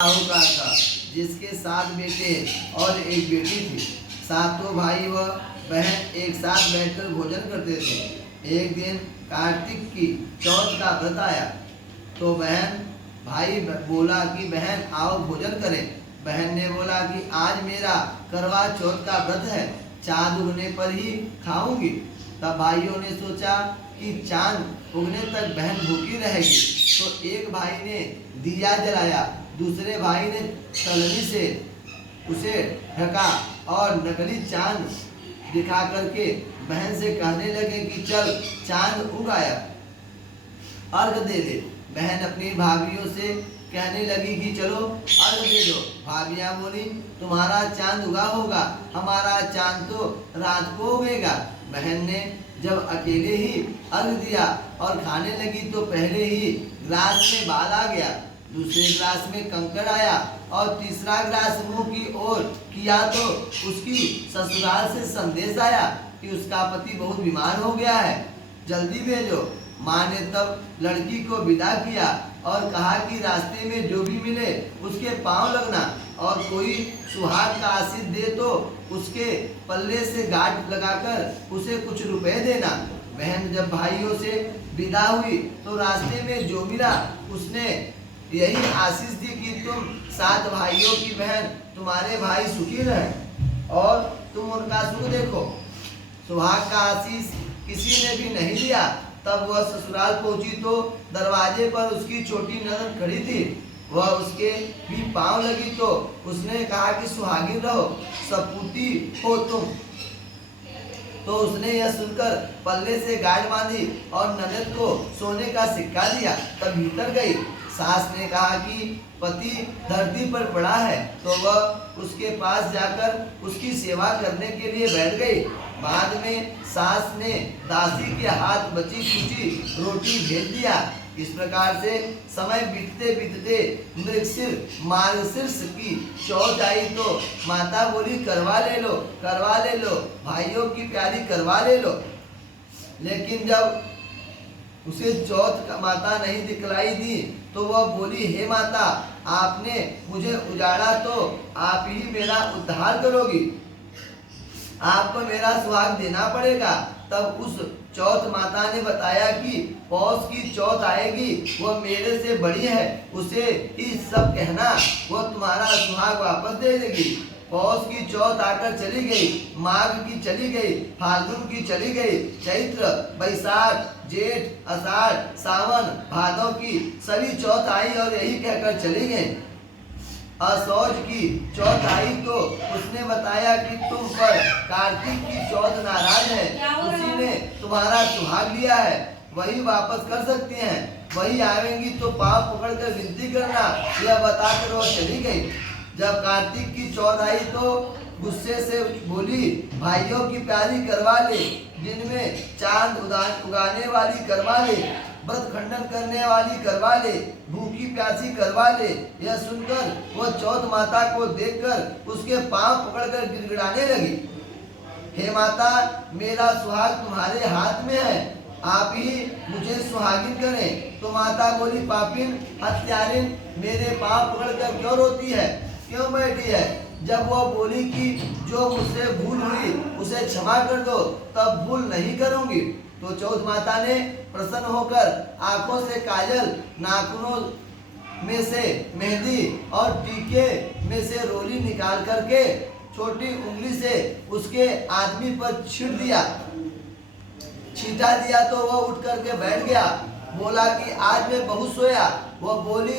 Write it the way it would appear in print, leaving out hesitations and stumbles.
साहूकार था, जिसके 7 बेटे और एक बेटी थी। सातों भाई व बहन एक साथ बैठकर भोजन करते थे। एक दिन कार्तिक की चौथ का व्रत आया तो भाई बोला कि बहन आओ भोजन करें। बहन ने बोला कि आज मेरा करवा चौथ का व्रत है, चांद उगने पर ही खाऊंगी। तब भाइयों ने सोचा कि चांद उगने तक बहन भूखी रहेगी, तो एक भाई ने दिया जलाया, दूसरे भाई ने तलनी से उसे ढका और नकली चांद दिखा करके बहन से कहने लगे कि चल चांद उग आया, अर्घ दे दे। बहन अपनी भाभीियों से कहने लगी कि चलो अर्घ दे दो। भाभियां बोली तुम्हारा चांद उगा होगा, हमारा चांद तो रात को उगेगा। बहन ने जब अकेले ही अर्घ दिया और खाने लगी तो पहले ही ग्लास में बाल आ गया, दूसरे ग्लास में कंकड़ आया और तीसरा ग्लास मुंह की ओर किया तो उसकी ससुराल से संदेश आया कि उसका पति बहुत बीमार हो गया है, जल्दी भेजो। माँ ने तब लड़की को विदा किया और कहा कि रास्ते में जो भी मिले उसके पांव लगना और कोई सुहाग का आशीष दे तो उसके पल्ले से गांठ लगाकर उसे कुछ रुपए देना। बहन जब भाइयों से विदा हुई तो रास्ते में जो मिला उसने यही आशीष दी कि तुम 7 भाइयों की बहन, तुम्हारे भाई सुखी रहे और तुम उनका सुख देखो। सुहाग का आशीष किसी ने भी नहीं दिया। तब वह ससुराल पहुंची तो दरवाजे पर उसकी छोटी ननद खड़ी थी, वह उसके भी पांव लगी तो उसने कहा कि सुहागिन रहो, सपूती हो तुम। तो उसने यह सुनकर पल्ले से गांठ बांधी और ननद को सोने का सिक्का दिया। तब भीतर गई। सास ने कहा कि पति धरती पर पड़ा है तो वह उसके पास जाकर उसकी सेवा करने के लिए बैठ गई। बाद में सास ने दासी के हाथ बची खुची रोटी भेज दिया। इस प्रकार से समय बीतते बीतते मृगशिर मार्गशीर्ष की चौथ आई तो माता बोली करवा ले लो, करवा ले लो, भाइयों की प्यारी करवा ले लो। लेकिन जब उसे चौथ का माता नहीं दिखलाई दी तो वह बोली हे माता, आपने मुझे उजाड़ा तो आप ही मेरा उद्धार करोगी, आपको मेरा सुहाग देना पड़ेगा। तब उस चौथ माता ने बताया कि पौष की चौथ आएगी, वह मेरे से बड़ी है, उसे ही सब कहना, वह तुम्हारा सुहाग वापस दे देगी। पौष की चौथ आकर चली गई, माघ की चली गई, फाल्गुन की चली गई, चैत्र, बैसाख, जेठ, आषाढ़, सावन, भादों की सभी चौथ आई और यही कहकर चली गई। असौज की चौथ आई तो उसने बताया कि तुम पर कार्तिक की चौथ नाराज है, उसी ने तुम्हारा सुहाग लिया है, वही वापस कर सकते हैं, वही आवेंगी तो पांव पकड़कर विनती करना, यह बताकर वो चली गई। जब कार्तिक की चौथ आई तो गुस्से से बोली भाइयों की प्यारी करवा ले, जिनमें चांद उगाने वाली करवा ले, व्रत खंडन करने वाली करवा ले, भूखी प्यासी करवा ले। यह सुनकर वह चौथ माता को देखकर उसके पांव पकड़कर गिड़गिड़ाने लगी, हे माता, मेरा सुहाग तुम्हारे हाथ में है, आप ही मुझे सुहागिन करें। तो माता बोली पापिन, हत्यारिन, मेरे पांव पकड़कर क्यों रोती है, क्यों बैठी है? जब वो बोली कि जो मुझसे भूल हुई उसे क्षमा कर दो, तब भूल नहीं करूंगी। तो चौथ माता ने प्रसन्न होकर आंखों से काजल, नाखूनों में से मेहंदी और टीके में से रोली निकाल करके छोटी उंगली से उसके आदमी पर छींटा दिया तो वह उठ करके बैठ गया। बोला कि आज मैं बहुत सोया। वह बोली